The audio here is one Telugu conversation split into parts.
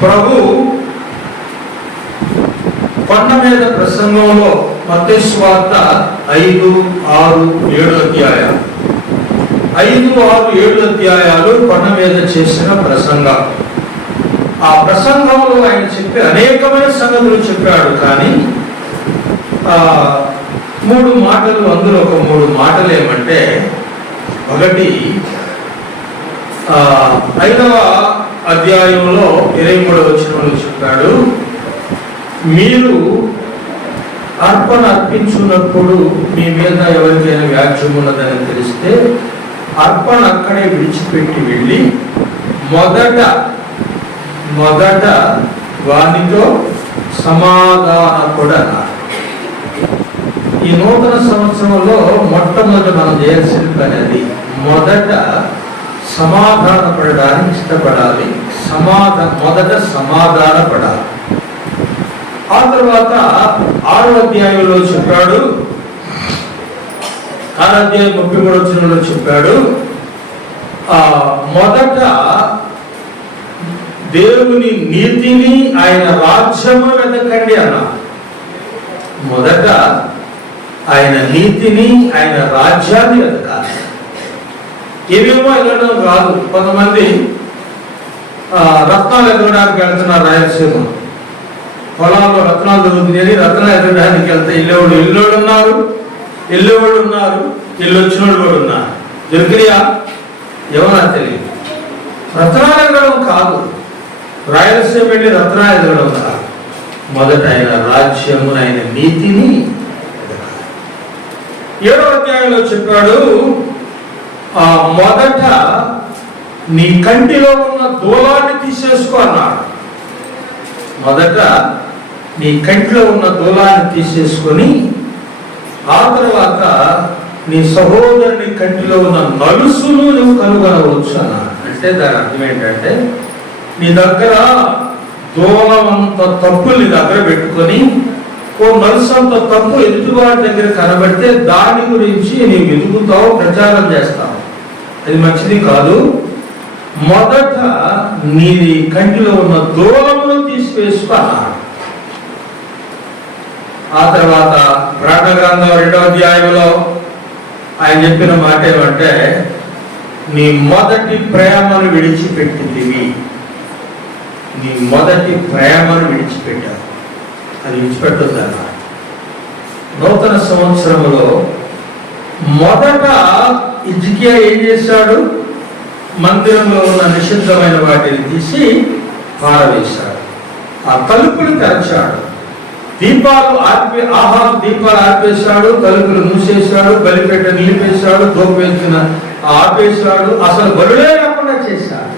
ప్రభు కొండ మీద ప్రసంగంలో మతేశ్వార్త ఐదు ఆరు ఏడు అధ్యాయాలు. ఐదు ఆరు ఏడు అధ్యాయాలు కొండ మీద చేసిన ప్రసంగం. ఆ ప్రసంగంలో ఆయన చెప్పి అనేకమైన సంగతులు చెప్పాడు కానీ ఆ మూడు మాటలు అందులో ఒక మూడు మాటలు ఏమంటే ఒకటి ఆ ఐదవ అధ్యాయంలో ఇరవై మూడవ వచనంలో చెప్పాడు మీరు అర్పణ అర్పించున్నప్పుడు మీ మీద ఎవరికైనా వ్యాజ్యం ఉన్నదని తెలిస్తే అర్పణ అక్కడే విడిచిపెట్టి వెళ్ళి మొదట మొదట వానితో కూడా ఈ నూతన సంవత్సరంలో మొట్టమొదట మనం చేయాల్సిన పని అది. మొదట సమాధాన పడడానికి ఇష్టపడాలి. సమాధాన మొదట సమాధాన పడాలి ఆ తర్వాత ఆరో అధ్యాయంలో చెప్పాడు. ఆరాధ్యాయ ముప్పై మూడు వచ్చినలో చెప్పాడు. ఆ మొదట దేవుని నీతిని ఆయన రాజ్యము వెతకండి అన్న. మొదట ఆయన నీతిని ఆయన రాజ్యాన్ని వెతకండి. ఏమేమో వెళ్ళడం కాదు కొంతమంది రత్నాలు ఎదగడానికి వెళ్తున్నారు రాయలసీమ. పొలాల్లో రత్నాలు దొరుకుతుంది రత్నాలు ఎదగడానికి వెళ్తే ఇల్లేవాడు ఇల్లోడు ఉన్నారు ఇల్లేవాడు ఉన్నారు ఇల్లు వచ్చినోడు కూడా ఉన్నారు. దొరికినాయా ఎవరా తెలియదు. రత్నాలు ఎదగడం కాదు. రాయలసీమ వెళ్ళి రత్నాలు ఎదగడం కాదు మొదట ఆయన రాజ్యము ఆయన నీతిని ఏడో అధ్యాయంలో చెప్పాడు మొదట నీ కంటిలో ఉన్న దూలాన్ని తీసేసుకో అన్నాడు. మొదట నీ కంటిలో ఉన్న దూలాన్ని తీసేసుకొని ఆ తర్వాత నీ సహోదరుని కంటిలో ఉన్న నలుసును నువ్వు కనుగొనవచ్చు అన్నాడు. అంటే దాని అర్థం ఏంటంటే నీ దగ్గర దూలం అంత తప్పులు నీ దగ్గర పెట్టుకొని ఓ నలుసు అంత తప్పు ఎదుటివాడి దగ్గర కనబడితే దాని గురించి నీవు వెతుకుతావు ప్రచారం చేస్తావు. అది మంచిది కాదు. మొదట నీ కంటిలో ఉన్న దూలమును తీసివేసుకో. ఆ తర్వాత ప్రాణగ్రంథం రెండవ అధ్యాయంలో ఆయన చెప్పిన మాట ఏమంటే నీ మొదటి ప్రేమను విడిచిపెట్టిందివి నీ మొదటి ప్రేమను విడిచిపెట్టావు. అది విడిచిపెట్టొద్దు నూతన సంవత్సరంలో మొదట ఇజ్కియా ఏం చేశాడు మందిరంలో ఉన్న నిషిద్ధమైన వాటిని తీసి పారవేశాడు. ఆ తలుపులు తెరచాడు. దీపాలు ఆర్పి ఆహా దీపాలు ఆర్పేశాడు తలుపులు మూసేశాడు బలిపెట్ట నిలిపేశాడు దోపేసిన ఆపేశాడు అసలు బలులే లేకుండా చేశాడు.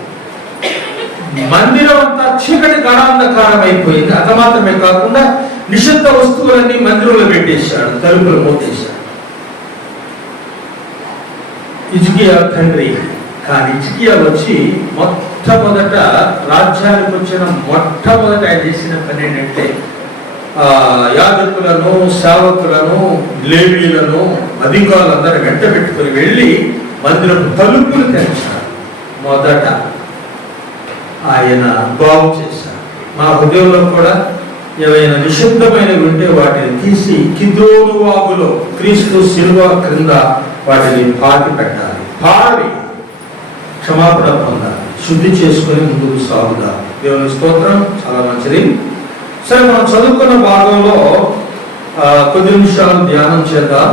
మందిరం అంతా చీకటి గణాంధకారం అయిపోయింది అంత మాత్రమే కాకుండా నిషిద్ధ వస్తువులన్నీ మందిరంలో పెట్టేశాడు తలుపులు మూసేశాడు. ఇజ్కియా తండ్రి. కానీ ఇజ్కియా వచ్చి మొట్టమొదట రాజ్యానికి వచ్చిన మొట్టమొదట ఆయన చేసిన పని ఏంటంటే ఆ, సేవకులను లేవీలను అధికారులందరూ వెంట పెట్టుకుని వెళ్ళి మందిరం తలుపులు తెరిచారు. మొదట ఆయన బాగు చేశారు. మా హృదయంలో కూడా ఏవైనా నిషిద్ధమైనవి ఉంటే వాటిని తీసి కిదోలు వాగులో క్రీస్తు శిల్వ క్రింద వాటిని పాతి పెట్టాలి. పాడి క్షమాపణ పొందాలి. శుద్ధి చేసుకొని ముందుకు సాగుదాం. దేవుని స్తోత్రం చాలా మంచిది. సరే మనం చదువుకున్న భాగంలో కొద్ది నిమిషాలు ధ్యానం చేద్దాం.